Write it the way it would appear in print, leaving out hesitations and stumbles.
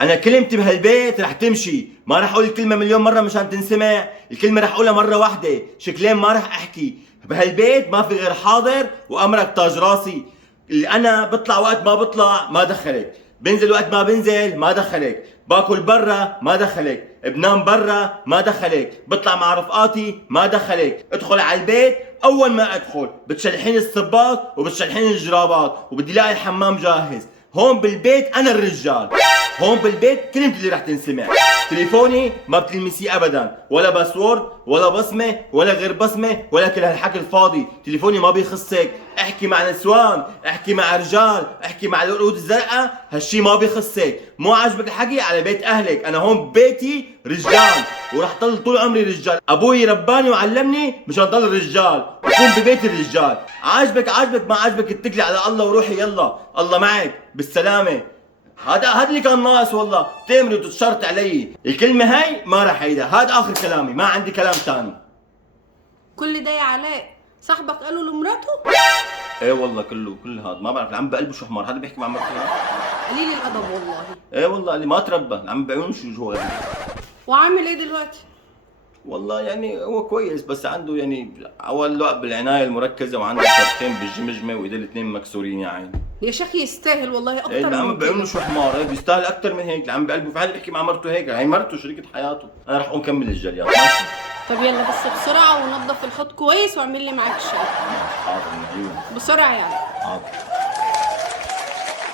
انا كلمتي بهالبيت رح تمشي، ما رح اقول الكلمه مليون مره مشان تنسمع، الكلمه رح اقولها مره واحده، شكلين ما رح احكي. بهالبيت ما في غير حاضر وامرك تاج راسي. اللي انا بطلع وقت ما بطلع ما دخلك، بنزل وقت ما بنزل ما دخلك، باكل برا ما دخلك، بنام برا ما دخلك، بطلع مع رفقاتي ما دخلك. ادخل على البيت، اول ما ادخل بتشلحين الصباط وبتشلحين الجرابات وبدي الاقي الحمام جاهز. هون بالبيت انا الرجال، هون بالبيت كلمتي اللي رح تنسمع. تليفوني ما بتلمسيه ابدا، ولا باسورد ولا بصمه ولا غير بصمه ولا كل هالحكي الفاضي. تليفوني ما بيخصك، احكي مع نسوان، احكي مع رجال، احكي مع القرود الزرقاء، هالشي ما بيخصك. مو عاجبك الحكي على بيت اهلك. انا هون ببيتي رجال ورح ضل طول عمري رجال. ابوي رباني وعلمني مشان ضل رجال وكون ببيتي الرجال. عاجبك ما عاجبك اتكلي على الله وروحي، يلا الله معك بالسلامه. هذا اللي كان ناقص والله، تامري وتتشرط علي. الكلمة هاي ما راح عيدها، هذا آخر كلامي، ما عندي كلام تاني. كل ده يا علاء صاحبك قاله لمراته؟ ايه والله كل هذا ما بعرف، العم بقلبه شو حمار، هذا بيحكي مع مرته. قليل الادب والله. ايه والله اللي ما تربى، العم بعيونه شو هذا. وعامل ايه دلوقتي؟ والله يعني هو كويس، بس عنده يعني اول لقب بالعناية المركزة وعنده شرطين بالجمجمة وايديه الاثنين مكسورين يا عيني. يا شيخ يستاهل والله اكتر ايه العم من بعيونه كده. شو حمار، ايه بيستاهل اكثر من هيك. العم بقلبه فعلا بيحكي مع مرته هيك، هي مرته شريكة حياته. انا رح اقوم كمل الجريان ماشي. طب يلا بس بسرعه ونضف الحوض كويس واعمل لي معاك الشاي. حاضر من عيوني. بسرعه يعني. حاضر.